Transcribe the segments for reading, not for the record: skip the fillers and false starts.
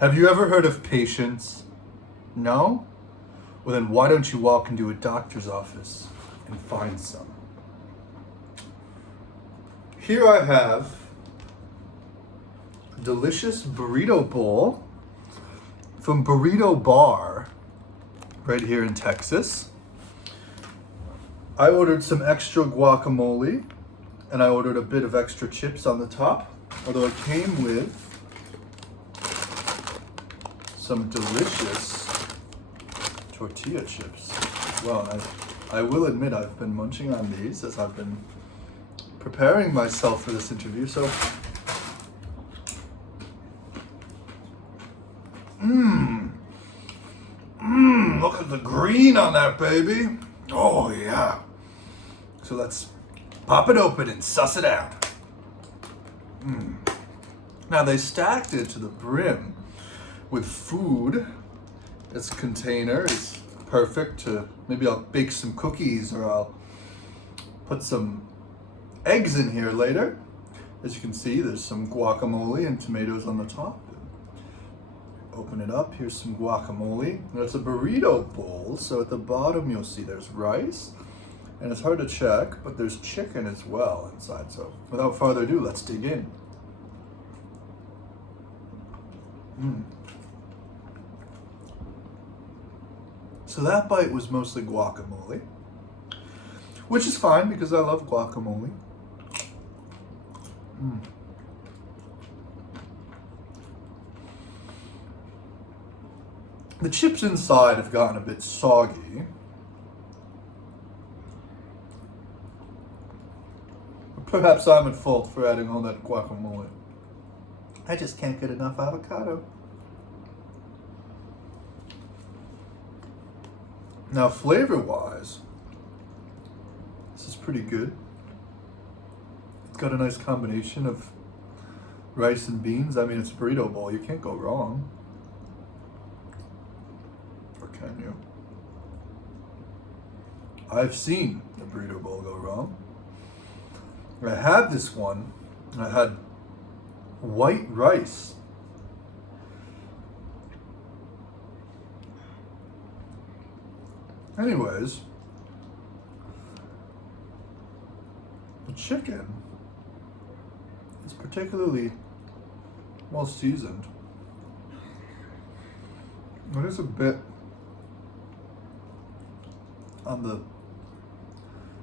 Have you ever heard of patience? No? Well, then why don't you walk into a doctor's office and find some? Here I have a delicious burrito bowl from Burrito Bar right here in Texas. I ordered some extra guacamole and I ordered a bit of extra chips on the top, although it came with some delicious tortilla chips. Well, I will admit I've been munching on these as I've been preparing myself for this interview. So, look at the green on that baby. Oh yeah. So let's pop it open and suss it out. Now they stacked it to the brim with food. This container is perfect to, maybe I'll bake some cookies or I'll put some eggs in here later. As you can see, there's some guacamole and tomatoes on the top. Open it up, here's some guacamole. There's a burrito bowl, so at the bottom you'll see there's rice. And it's hard to check, but there's chicken as well inside. So without further ado, let's dig in. So that bite was mostly guacamole, which is fine because I love guacamole. The chips inside have gotten a bit soggy. Perhaps I'm at fault for adding all that guacamole. I just can't get enough avocado. Now, flavor-wise, this is pretty good. It's got a nice combination of rice and beans. I mean, it's a burrito bowl. You can't go wrong. Or can you? I've seen the burrito bowl go wrong. I had this one. I had white rice. Anyways, the chicken is particularly well seasoned. It is a bit on the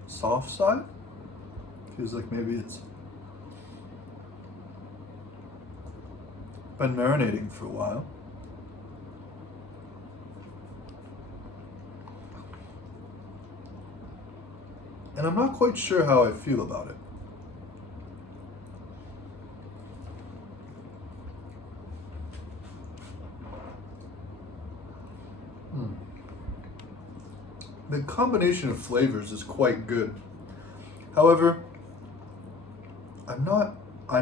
soft side. Feels like maybe it's been marinating for a while. And I'm not quite sure how I feel about it. The combination of flavors is quite good. However, I'm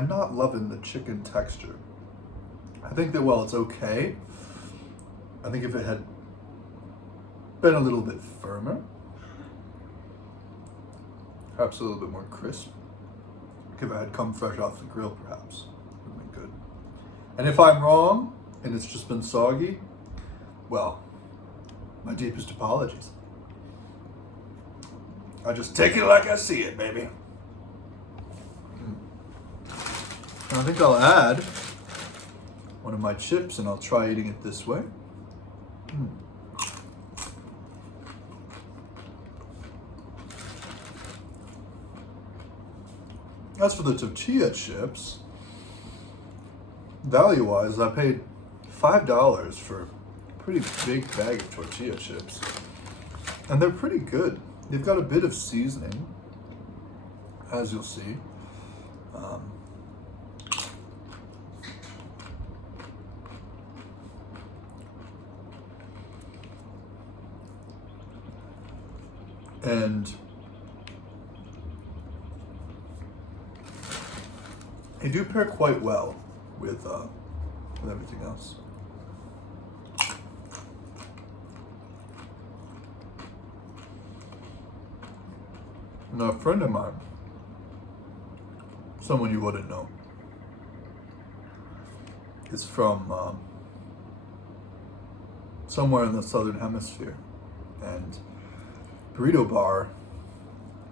not loving the chicken texture. I think that while it's okay, I think if it had been a little bit firmer, perhaps a little bit more crisp, if it had come fresh off the grill, perhaps would have been good. And if I'm wrong and it's just been soggy, well, my deepest apologies. I just take it like I see it, baby. And I think I'll add one of my chips and I'll try eating it this way. As for the tortilla chips, value-wise, I paid $5 for a pretty big bag of tortilla chips. And they're pretty good. They've got a bit of seasoning, as you'll see. And they do pair quite well with everything else. Now, a friend of mine, someone you wouldn't know, is from somewhere in the southern hemisphere. And Burrito Bar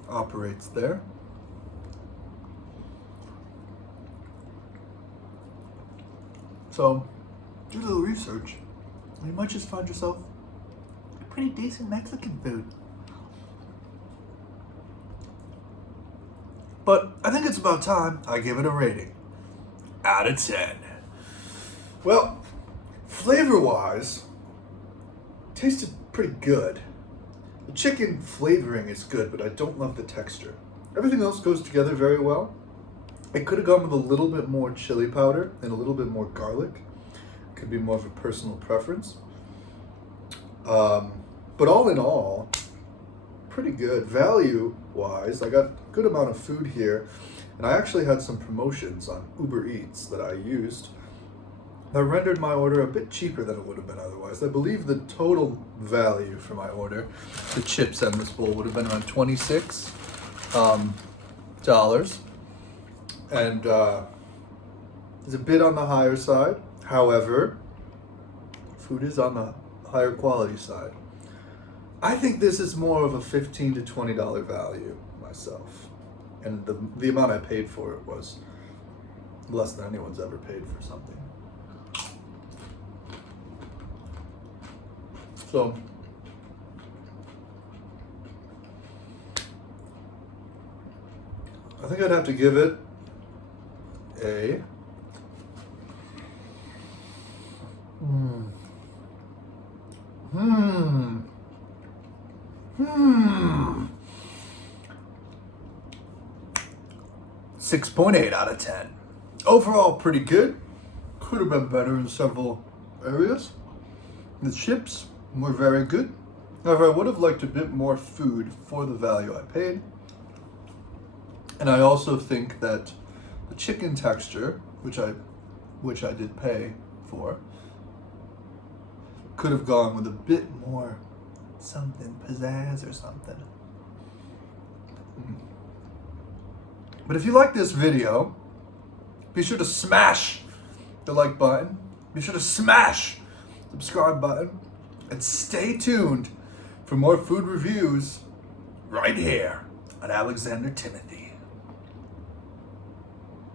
operates there. So, do a little research. You might just find yourself pretty decent Mexican food. But I think it's about time I give it a rating out of 10. Well, flavor-wise, tasted pretty good. The chicken flavoring is good, but I don't love the texture. Everything else goes together very well. It could have gone with a little bit more chili powder and a little bit more garlic. Could be more of a personal preference. But all in all, pretty good. Value-wise, I got a good amount of food here, and I actually had some promotions on Uber Eats that I used that rendered my order a bit cheaper than it would have been otherwise. I believe the total value for my order, the chips and this bowl, would have been around $26. And it's a bit on the higher side. However, food is on the higher quality side. I think this is more of a $15 to $20 value myself. And the amount I paid for it was less than anyone's ever paid for something. So, I think I'd have to give it a 6.8 out of 10. Overall, pretty good. Could have been better in several areas. The chips were very good. However, I would have liked a bit more food for the value I paid. And I also think that the chicken texture, which I did pay for, could have gone with a bit more something pizzazz or something. But if you like this video, be sure to smash the like button. Be sure to smash the subscribe button. And stay tuned for more food reviews right here on Alexander Timothy.